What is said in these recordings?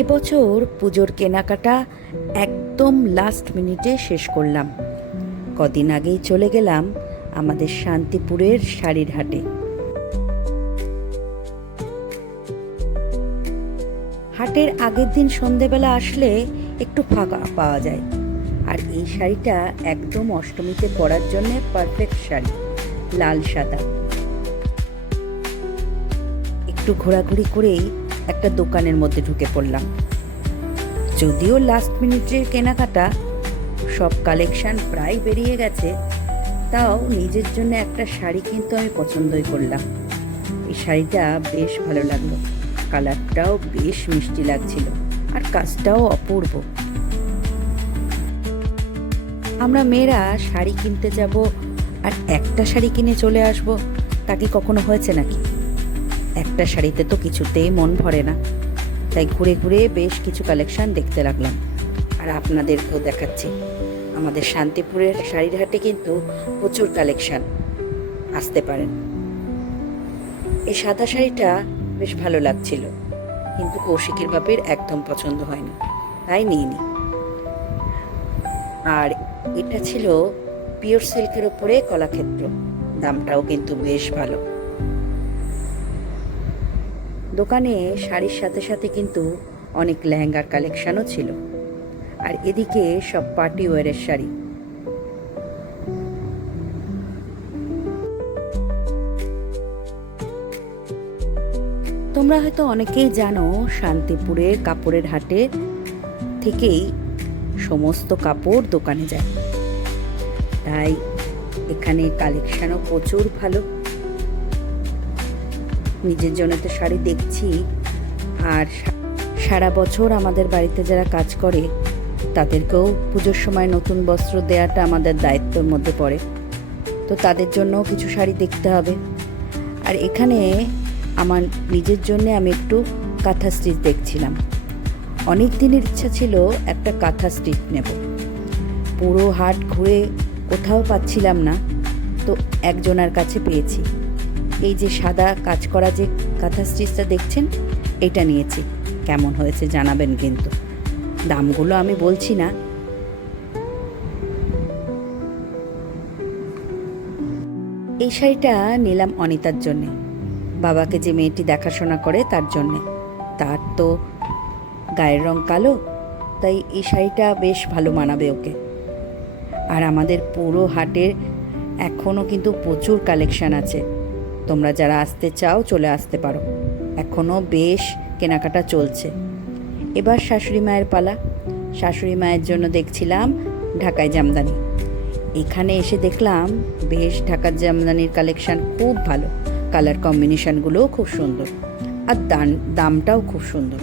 এবছর পুজোর কেনাকাটা একদম লাস্ট মিনিটে শেষ করলাম। কদিন আগেই চলে গেলাম আমাদের শান্তিপুরের শাড়ির হাটে। হাটের আগের দিন সন্ধেবেলা আসলে একটু ফাঁকা পাওয়া যায়, আর এই শাড়িটা একদম অষ্টমীতে পরার জন্য পারফেক্ট শাড়ি, লাল সাদা। একটু ঘোরাঘুরি করেই একটা দোকানের মধ্যে ঢুকে পড়লাম। যদিও লাস্ট মিনিটের কেনাকাটা, সব কালেকশন প্রায় বেরিয়ে গেছে, তাও নিজের জন্য একটা শাড়ি কিন্তু আমি পছন্দই করলাম। এই শাড়িটা বেশ ভালো লাগলো, কালারটাও বেশ মিষ্টি লাগছিল, আর কাজটাও অপূর্ব। আমরা মেয়েরা শাড়ি কিনতে যাব আর একটা শাড়ি কিনে চলে আসব, তা কি কখনো হয়েছে নাকি? একটা শাড়িতে তো কিছুতেই মন ভরে না, তাই ঘুরে ঘুরে বেশ কিছু কালেকশন দেখতে লাগলাম, আর আপনাদেরকেও দেখাচ্ছি। আমাদের শান্তিপুরের শাড়ির হাটে কিন্তু প্রচুর কালেকশন, আসতে পারেন। এই সাদা শাড়িটা বেশ ভালো লাগছিল, কিন্তু কৌশিকের বাপের একদম পছন্দ হয়নি, তাই নিইনি। আর এটা ছিল পিওর সিল্কের ওপরে কলাক্ষেত্র, দামটাও কিন্তু বেশ ভালো। দোকানে শাড়ির সাথে সাথে কিন্তু অনেক লেহেঙ্গার কালেকশনও ছিল, আর এদিকে সব পার্টি ওয়ারের শাড়ি। তোমরা হয়তো অনেকেই জানো, শান্তিপুরের কাপড়ের হাটে থেকেই সমস্ত কাপড় দোকানে যায়, তাই এখানে কালেকশনও প্রচুর ভালো। নিজের জন্য তো শাড়ি দেখছি, আর সারা বছর আমাদের বাড়িতে যারা কাজ করে তাদেরকেও পুজোর সময় নতুন বস্ত্র দেওয়াটা আমাদের দায়িত্বের মধ্যে পড়ে, তো তাদের জন্যও কিছু শাড়ি দেখতে হবে। আর এখানে আমার নিজের জন্য আমি একটু কাঁথা স্টিচ দেখছিলাম। অনেক দিনের ইচ্ছা ছিল একটা কাঁথা স্টিচ নেব, পুরো হাট ঘুরে কোথাও পাচ্ছিলাম না, তো একজনের কাছে পেয়েছি। এই যে সাদা কাজ করা যে কাঁথা স্টিচটা দেখছেন, এটা নিয়েছি। কেমন হয়েছে জানাবেন কিন্তু, দামগুলো আমি বলছি না। এই শাড়িটা নিলাম অনিতার জন্যে, বাবাকে যে মেয়েটি দেখাশোনা করে তার জন্যে। তার তো গায়ের রং কালো, তাই এই শাড়িটা বেশ ভালো মানাবে ওকে। আর আমাদের পুরো হাটের এখনও কিন্তু প্রচুর কালেকশান আছে, তোমরা যারা আসতে চাও চলে আসতে পারো, এখনও বেশ কেনাকাটা চলছে। এবার শাশুড়ি মায়ের পালা। শাশুড়ি মায়ের জন্য দেখছিলাম ঢাকাই জামদানি। এখানে এসে দেখলাম বেশ ঢাকার জামদানির কালেকশান খুব ভালো, কালার কম্বিনেশানগুলোও খুব সুন্দর, আর দামটাও খুব সুন্দর।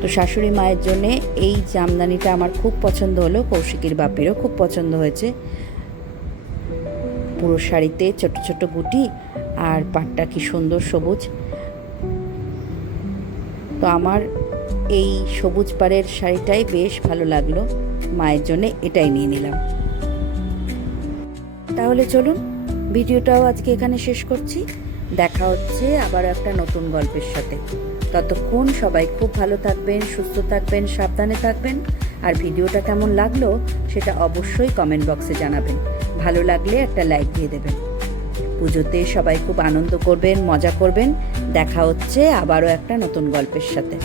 তো শাশুড়ি মায়ের জন্যে এই জামদানিটা আমার খুব পছন্দ হলো, কৌশিকের বাপেরও খুব পছন্দ হয়েছে। পুরো শাড়িতে ছোট ছোট গুটি, আর পাটটা কি সুন্দর সবুজ। তো আমার এই সবুজ পাড়ের শাড়িটাই বেশ ভালো লাগলো, মায়ের জন্য এটাই নিয়ে নিলাম। তাহলে চলুন, ভিডিওটাও আজকে এখানে শেষ করছি। দেখা হচ্ছে আবার একটা নতুন গল্পের সাথে। ততক্ষণ সবাই খুব ভালো থাকবেন, সুস্থ থাকবেন, সাবধানে থাকবেন। আর ভিডিওটা কেমন লাগলো সেটা অবশ্যই কমেন্ট বক্সে জানাবেন। ভালো লাগলে একটা লাইক দিয়ে দেবেন। পুজোতে সবাই খুব আনন্দ করবেন, মজা করবেন। দেখা হচ্ছে আবারও একটা নতুন গল্পের সাথে।